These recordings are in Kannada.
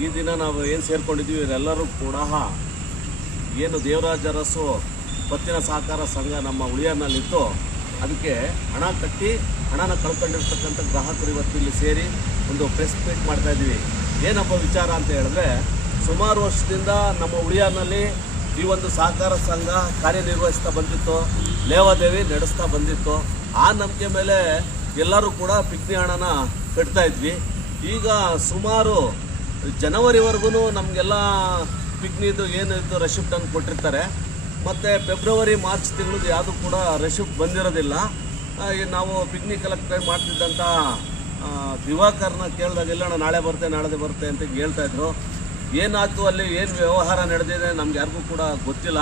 ಈ ದಿನ ನಾವು ಏನು ಸೇರ್ಕೊಂಡಿದ್ದೀವಿ ಇವರೆಲ್ಲರೂ ಕೂಡ ಏನು ದೇವರಾಜ ಅರಸು ಪತ್ತಿನ ಸಹಕಾರ ಸಂಘ ನಮ್ಮ ಉಳಿಯಾರ್ನಲ್ಲಿತ್ತು, ಅದಕ್ಕೆ ಹಣ ಕಟ್ಟಿ ಹಣನ ಕಳ್ಕೊಂಡಿರ್ತಕ್ಕಂಥ ಗ್ರಾಹಕರು ಇವತ್ತು ಇಲ್ಲಿ ಸೇರಿ ಒಂದು ಪ್ರೆಸ್ ಮೀಟ್ ಮಾಡ್ತಾಯಿದ್ದೀವಿ. ಏನಪ್ಪ ವಿಚಾರ ಅಂತ ಹೇಳಿದ್ರೆ, ಸುಮಾರು ವರ್ಷದಿಂದ ನಮ್ಮ ಉಳಿಯಾರ್ನಲ್ಲಿ ಈ ಒಂದು ಸಹಕಾರ ಸಂಘ ಕಾರ್ಯನಿರ್ವಹಿಸ್ತಾ ಬಂದಿತ್ತು, ಲೇವಾದೇವಿ ನಡೆಸ್ತಾ ಬಂದಿತ್ತು. ಆ ನಂಬಿಕೆ ಮೇಲೆ ಎಲ್ಲರೂ ಕೂಡ ಪಿಗ್ನಿ ಹಣನ ಕಟ್ತಾ ಇದ್ವಿ. ಈಗ ಸುಮಾರು ಜನವರಿವರೆಗೂ ನಮಗೆಲ್ಲ ಪಿಗ್ನಿದು ಏನಿತ್ತು ರೆಸಿಪ್ಟನ್ನು ಕೊಟ್ಟಿರ್ತಾರೆ. ಮತ್ತು ಫೆಬ್ರವರಿ ಮಾರ್ಚ್ ತಿಂಗಳದ್ದು ಯಾವುದೂ ಕೂಡ ರೆಸಿಪ್ಟ್ ಬಂದಿರೋದಿಲ್ಲ. ನಾವು ಪಿಗ್ನಿ ಕಲೆಕ್ಟ್ ಮಾಡ್ತಿದ್ದಂಥ ದಿವಾಕರ್ನ ಕೇಳಿದಾಗೆಲ್ಲ ನಾಳೆ ಬರುತ್ತೆ ನಾಳೆ ಬರುತ್ತೆ ಅಂತ ಹೇಳ್ತಾಯಿದ್ರು. ಏನಾಯ್ತು ಅಲ್ಲಿ, ಏನು ವ್ಯವಹಾರ ನಡೆದಿದೆ ನಮ್ಗೆ ಯಾರಿಗೂ ಕೂಡ ಗೊತ್ತಿಲ್ಲ.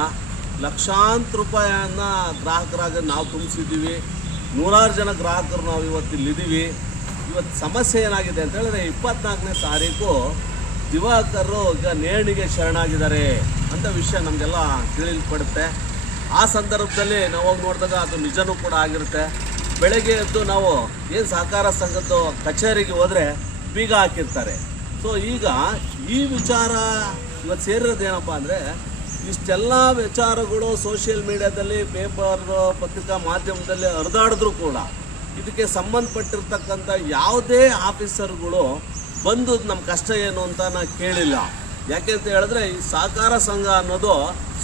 ಲಕ್ಷಾಂತರ ರೂಪಾಯಿಯನ್ನು ಗ್ರಾಹಕರಾಗಿ ನಾವು ತುಂಬಿಸಿದ್ದೀವಿ. ನೂರಾರು ಜನ ಗ್ರಾಹಕರು ನಾವು ಇವತ್ತಿಲ್ಲಿದ್ದೀವಿ. ಇವತ್ತು ಸಮಸ್ಯೆ ಏನಾಗಿದೆ ಅಂತ ಹೇಳಿದ್ರೆ, 24ನೇ ತಾರೀಕು ದಿವಾಕರು ಈಗ ನೇಣಿಗೆ ಶರಣಾಗಿದ್ದಾರೆ ಅಂತ ವಿಷಯ ನಮಗೆಲ್ಲ ತಿಳಿಯಲ್ಪಡುತ್ತೆ. ಆ ಸಂದರ್ಭದಲ್ಲಿ ನಾವು ಹೋಗಿ ನೋಡಿದಾಗ ಅದು ನಿಜನೂ ಕೂಡ ಆಗಿರುತ್ತೆ. ಬೆಳಗ್ಗೆ ಎದ್ದು ನಾವು ಏನು ಸಹಕಾರ ಸಂಘದ್ದು ಕಚೇರಿಗೆ ಹೋದರೆ ಬೀಗ ಹಾಕಿರ್ತಾರೆ. ಸೊ ಈಗ ಈ ವಿಚಾರ ಇವತ್ತು ಸೇರಿರೋದೇನಪ್ಪ ಅಂದರೆ, ಇಷ್ಟೆಲ್ಲ ವಿಚಾರಗಳು ಸೋಷಿಯಲ್ ಮೀಡಿಯಾದಲ್ಲಿ, ಪೇಪರ್, ಪತ್ರಿಕಾ ಮಾಧ್ಯಮದಲ್ಲಿ ಹರಿದಾಡಿದ್ರೂ ಕೂಡ ಇದಕ್ಕೆ ಸಂಬಂಧಪಟ್ಟಿರ್ತಕ್ಕಂಥ ಯಾವುದೇ ಆಫೀಸರ್ಗಳು ಬಂದು ನಮ್ಮ ಕಷ್ಟ ಏನು ಅಂತ ನಾನು ಕೇಳಿಲ್ಲ. ಯಾಕೆ ಅಂತ ಹೇಳಿದ್ರೆ, ಈ ಸಹಕಾರ ಸಂಘ ಅನ್ನೋದು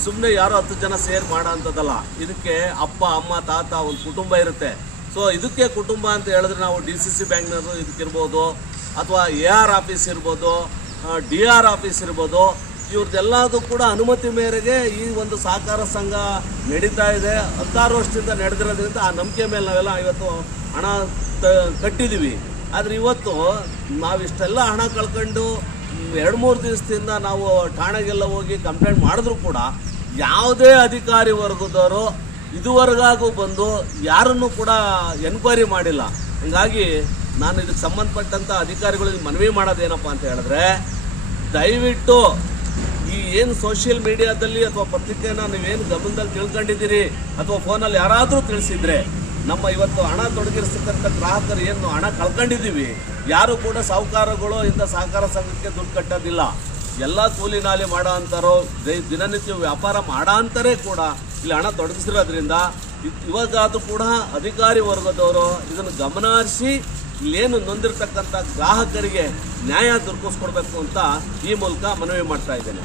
ಸುಮ್ಮನೆ ಯಾರೋ 10 ಜನ ಸೇರಿ ಮಾಡೋ ಅಂಥದ್ದಲ್ಲ. ಇದಕ್ಕೆ ಅಪ್ಪ ಅಮ್ಮ ತಾತ ಒಂದು ಕುಟುಂಬ ಇರುತ್ತೆ. ಸೊ ಇದಕ್ಕೆ ಕುಟುಂಬ ಅಂತ ಹೇಳಿದ್ರೆ ನಾವು DCC ಬ್ಯಾಂಕ್ನವರು ಇದಕ್ಕಿರ್ಬೋದು, ಅಥವಾ AR ಆಫೀಸ್ ಇರ್ಬೋದು, DR ಆಫೀಸ್ ಇರ್ಬೋದು, ಇವ್ರದ್ದೆಲ್ಲದೂ ಕೂಡ ಅನುಮತಿ ಮೇರೆಗೆ ಈ ಒಂದು ಸಹಕಾರ ಸಂಘ ನಡೀತಾ ಇದೆ. 16 ವರ್ಷದಿಂದ ನಡೆದಿರೋದ್ರಿಂದ ಆ ನಂಬಿಕೆ ಮೇಲೆ ನಾವೆಲ್ಲ ಇವತ್ತು ಹಣ ಕಟ್ಟಿದ್ದೀವಿ. ಆದರೆ ಇವತ್ತು ನಾವಿಷ್ಟೆಲ್ಲ ಹಣ ಕಳ್ಕೊಂಡು 2-3 ದಿವಸದಿಂದ ನಾವು ಠಾಣೆಗೆಲ್ಲ ಹೋಗಿ ಕಂಪ್ಲೇಂಟ್ ಮಾಡಿದ್ರೂ ಕೂಡ ಯಾವುದೇ ಅಧಿಕಾರಿ ವರ್ಗದವರು ಇದುವರೆಗಾಗೂ ಬಂದು ಯಾರನ್ನು ಕೂಡ ಎನ್ಕ್ವೈರಿ ಮಾಡಿಲ್ಲ. ಹೀಗಾಗಿ ನಾನು ಇದಕ್ಕೆ ಸಂಬಂಧಪಟ್ಟಂಥ ಅಧಿಕಾರಿಗಳಿಗೆ ಮನವಿ ಮಾಡೋದೇನಪ್ಪ ಅಂತ ಹೇಳಿದ್ರೆ, ದಯವಿಟ್ಟು ಈ ಏನು ಸೋಷಿಯಲ್ ಮೀಡಿಯಾದಲ್ಲಿ ಅಥವಾ ಪತ್ರಿಕೆನ ನೀವೇನು ಗಮನದಲ್ಲಿ ತಿಳ್ಕೊಂಡಿದ್ದೀರಿ ಅಥವಾ ಫೋನಲ್ಲಿ ಯಾರಾದರೂ ತಿಳಿಸಿದರೆ, ನಮ್ಮ ಇವತ್ತು ಹಣ ತೊಡಗಿರ್ತಕ್ಕಂಥ ಗ್ರಾಹಕರು ಏನು ಹಣ ಕಳ್ಕೊಂಡಿದ್ದೀವಿ, ಯಾರು ಕೂಡ ಸಾಹುಕಾರಗಳು ಇಂಥ ಸಹಕಾರ ಸಂಘಕ್ಕೆ ದುಡ್ಡು ಕಟ್ಟೋದಿಲ್ಲ. ಎಲ್ಲ ಕೂಲಿ ನಾಲಿ ಮಾಡೋ ಅಂತಾರೋ, ದಿನನಿತ್ಯ ವ್ಯಾಪಾರ ಮಾಡೋ ಅಂತಾರೆ ಕೂಡ ಇಲ್ಲಿ ಹಣ ತೊಡಗಿಸಿರೋದ್ರಿಂದ ಇವಾಗಾದರೂ ಕೂಡ ಅಧಿಕಾರಿ ವರ್ಗದವರು ಇದನ್ನು ಗಮನ ಹರಿಸಿ ಇಲ್ಲೇನು ನೊಂದಿರ್ತಕ್ಕಂಥ ಗ್ರಾಹಕರಿಗೆ ನ್ಯಾಯ ದೊರಕಿಸ್ಕೊಡ್ಬೇಕು ಅಂತ ಈ ಮೂಲಕ ಮನವಿ ಮಾಡ್ತಾ ಇದ್ದೇನೆ.